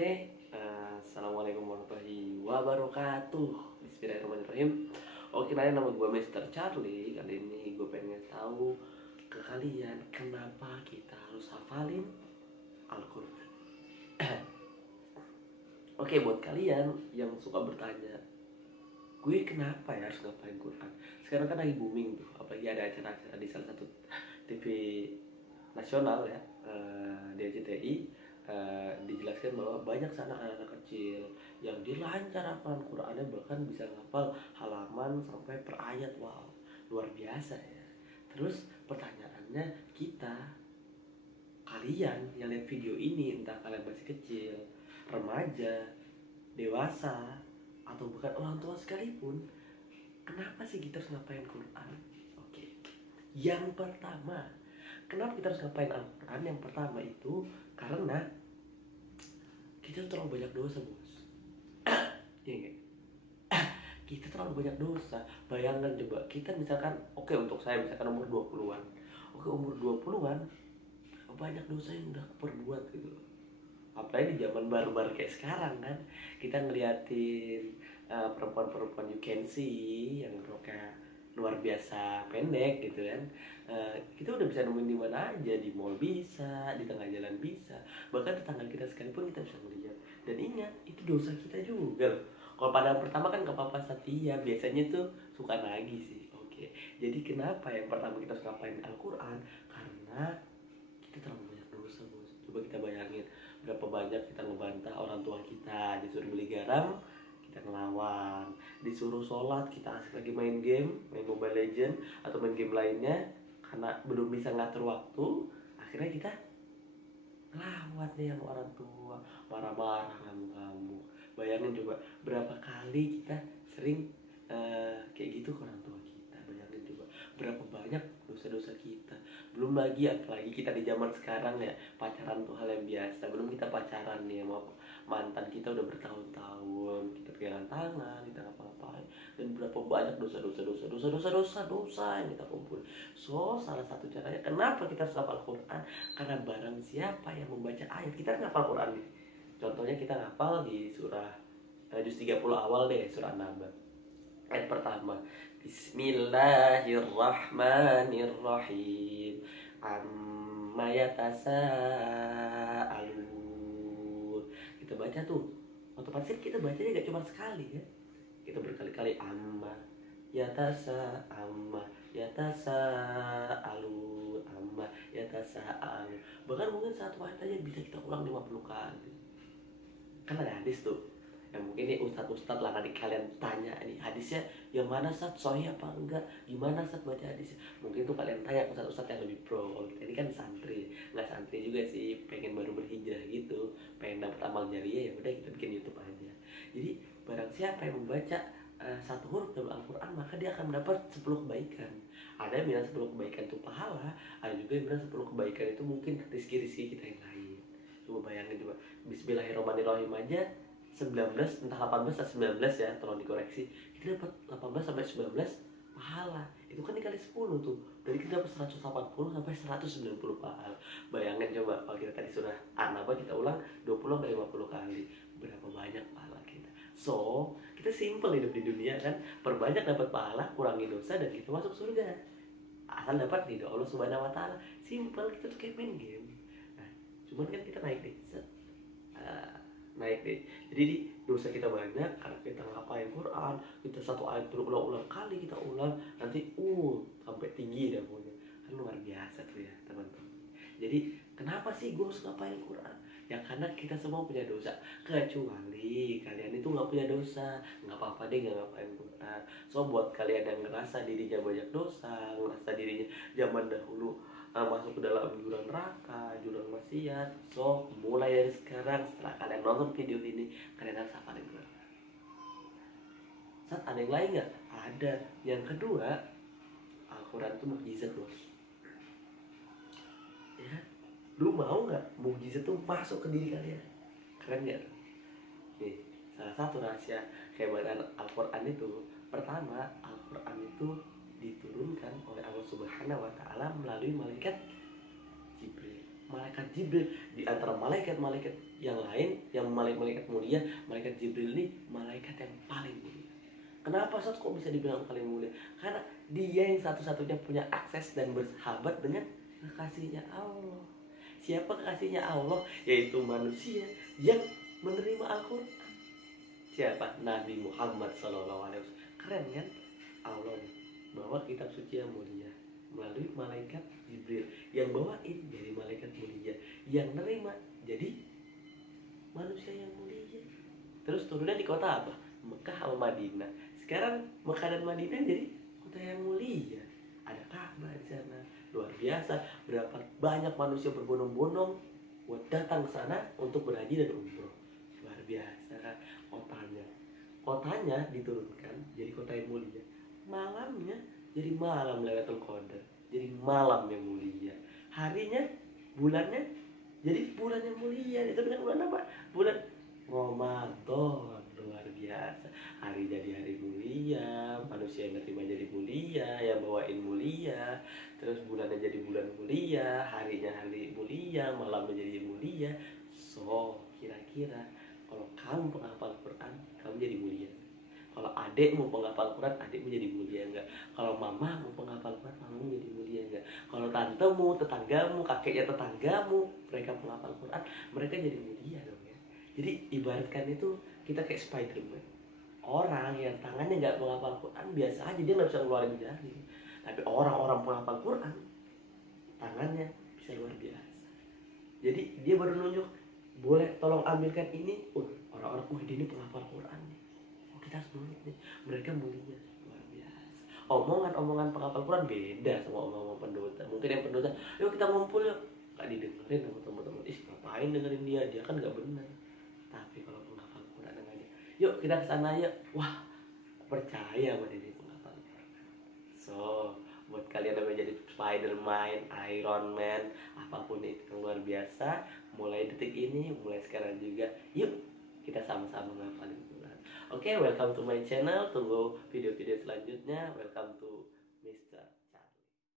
Assalamualaikum warahmatullahi wabarakatuh. Bismillahirrahmanirrahim. Oke, nama gue Mr. Charlie. Kali ini gue pengen tahu ke kalian kenapa kita harus hafalin Al-Quran. Oke, buat kalian yang suka bertanya, gue kenapa ya harus ngapalin Quran? Sekarang kan lagi booming tuh, apalagi ada acara-acara di salah satu TV nasional ya, di RCTI. Dijelaskan bahwa banyak sana anak-anak kecil yang dia lancar hafalan Qurannya, bahkan bisa ngapal halaman sampai per ayat. Wow, luar biasa ya. Terus pertanyaannya, kalian yang lihat video ini, entah kalian masih kecil, remaja, dewasa, atau bukan orang tua sekalipun, kenapa sih kita harus ngapain Quran? Oke, yang pertama, kenapa kita harus ngapain Al-Quran? Yang pertama itu karena kita terlalu banyak dosa, bos. Iya nggak? Kita terlalu banyak dosa. Bayangkan coba, kita misalkan, oke, untuk saya misalkan umur 20-an. Oke, umur 20-an, banyak dosa yang udah perbuat gitu. Apalagi di zaman baru-baru kayak sekarang kan, kita ngeliatin perempuan-perempuan you can see yang roknya luar biasa pendek gitu kan. Kita udah bisa nemuin di mana aja, di mall bisa, di tengah jalan bisa, bahkan tetangga kita sekalipun kita bisa melihat. Dan ingat, itu dosa kita juga loh. Kalau pada pertama kan gak apa-apa, setia, biasanya tuh suka nagih sih. Oke, jadi kenapa yang pertama kita harus ngapain Al-Quran? Karena kita terlalu banyak dosa, bos. Coba kita bayangin berapa banyak kita ngebantah orang tua kita, disuruh beli garam kita ngelawan, disuruh sholat kita asik lagi main game, main Mobile Legend atau main game lainnya, karena belum bisa ngatur waktu, akhirnya kita ngelawan nih sama orang tua, marah-marah, ngamuk-ngamuk. Bayangin coba berapa kali kita sering kayak gitu ke orang tua kita. Bayangin coba berapa banyak dosa-dosa kita. Belum lagi, apalagi kita di zaman sekarang ya, pacaran tuh hal yang biasa. Belum kita pacaran nih sama mantan kita udah bertahun-tahun, kita pegangan tangan, kita ngapa-ngapain, dan berapa banyak dosa yang kita kumpul. So, salah satu caranya kenapa kita harus hafal Quran, karena barang siapa yang membaca ayat, kita kan hafal Quran nih. Contohnya kita ngapal di surah juz 30 awal deh, surah An-Naba. Ayat pertama, Bismillahirrahmanirrahim. Amma yatasaalun. Kita baca tuh, otomatis kita bacanya gak cuma sekali ya, kita berkali-kali. Amma yatasaalun, amma yatasaalun. Bahkan mungkin satu ayat aja bisa kita ulang 50 kali. Kan ada hadis tuh, yang mungkin nih ustadz lah, nanti kalian tanya nih hadisnya yang mana, Sat, sahih apa enggak, gimana Sat baca hadisnya. Mungkin tuh kalian tanya ke ustadz yang lebih pro. Kalau kita ini kan santri, nggak santri juga sih, pengen baru berhijrah gitu, pengen dapat amal jariah, ya udah kita bikin YouTube aja. Jadi barang siapa yang membaca satu huruf dalam Al-Quran, maka dia akan mendapat 10 kebaikan. Ada yang bilang 10 kebaikan itu pahala, ada juga yang bilang 10 kebaikan itu mungkin rizki-rizki kita yang lain. Coba bayangin coba, Bismillahirrahmanirrahim aja 19, entah 18 atau 19 ya, tolong dikoreksi. Kita dapat 18 sampai 19 pahala. Itu kan dikali 10 tuh. Dari kita dapat 180 sampai 190 pahala. Bayangin coba kalau kita tadi surah An-Naba kita ulang 20 sampai 50 kali. Berapa banyak pahala kita. So, kita simple hidup di dunia kan. Perbanyak dapat pahala, kurangi dosa, dan kita masuk surga. Asal dapat ridho Allah Subhanahu wa taala. Simple, kita tuh kayak main game. Nah, cuman kan kita naik deh. Naik deh. Jadi dosa kita banyak karena kita ngapain Quran, kita satu ayat berulang-ulang kali kita ulang, nanti sampai tinggi dah pokoknya. Kan luar biasa tuh ya teman-teman. Jadi kenapa sih gue harus ngapain Quran? Ya karena kita semua punya dosa, kecuali kalian itu nggak punya dosa, nggak apa-apa deh nggak ngapain Quran. So buat kalian yang ngerasa dirinya banyak dosa, ngerasa dirinya zaman dahulu masuk ke dalam jurang neraka, jurang maksiat, so mulai dari sekarang setelah kalian nonton video ini, kalian harus hafalin Quran. Saat ada yang lain nggak? Ada. Yang kedua, Al-Quran itu mukjizat, bos. Ya, lu mau nggak mukjizat itu masuk ke diri kalian? Keren nggak? Nih, salah satu rahasia kehebatan Al-Quran itu, pertama, Al-Quran itu diturunkan oleh Allah Subhanahu wa taala melalui malaikat Jibril. malaikat Jibril. Di antara malaikat-malaikat yang lain, yang malaikat mulia, malaikat Jibril ini malaikat yang paling mulia. Kenapa Ustaz kok bisa dibilang paling mulia? Karena dia yang satu-satunya punya akses dan bersahabat dengan kekasihnya Allah. Siapa kekasihnya Allah? Yaitu manusia yang menerima Al-Quran. Siapa? Nabi Muhammad SAW. Keren kan? Allah nih bawa kitab suci yang mulia melalui malaikat Jibril, yang bawain jadi malaikat mulia, yang nerima jadi manusia yang mulia. Terus turunnya di kota apa? Mekah sama Madinah. Sekarang Mekah dan Madinah jadi kota yang mulia. Ada Ka'bah di sana. Luar biasa. Berapa banyak manusia berbondong-bondong buat datang ke sana untuk berhaji dan umroh. Luar biasa kan kotanya. Kotanya diturunkan jadi kota yang mulia. Malamnya jadi malam Lailatul Qadar. Jadi malam yang mulia. Harinya, bulannya jadi bulan yang mulia. Itu dengan bulan apa? Bulan Ramadan. Luar biasa. Hari jadi hari mulia, manusia yang terima jadi mulia, yang bawain mulia. Terus bulannya jadi bulan mulia, harinya hari mulia, malamnya jadi mulia. So, kira-kira kalau kamu penghafal Quran, kamu jadi mulia. Kalau adekmu penghafal Quran, adekmu jadi mulia enggak? Kalau mamamu penghafal Quran, mamamu jadi mulia enggak? Kalau tantemu, tetanggamu, kakeknya tetanggamu, mereka penghafal Quran, mereka jadi mulia dong ya. Jadi ibaratkan itu kita kayak Spiderman. Orang yang tangannya nggak menghafal Quran biasa aja, dia nggak bisa ngeluarin jari. Tapi orang-orang penghafal Quran, tangannya bisa luar biasa. Jadi dia baru nunjuk, boleh tolong ambilkan ini. Orang-orang, dia ini penghafal Quran nih. Kita harus nurut nih, mereka mulia. Luar biasa. Omongan-omongan penghafal Quran beda sama omongan penduta. Mungkin yang penduta, yuk kita ngumpul yuk, gak didengerin sama teman-teman. Ngapain dengerin dia kan gak benar. Tapi kalau penghafal Quran dengannya, yuk kita kesana yuk. Wah, percaya sama diri penghafal Quran. So, buat kalian yang menjadi Spiderman, Iron Man, apapun itu yang luar biasa, mulai detik ini, mulai sekarang juga, yuk kita sama-sama ngafalin Quran. Oke, welcome to my channel. Tunggu video-video selanjutnya. Welcome to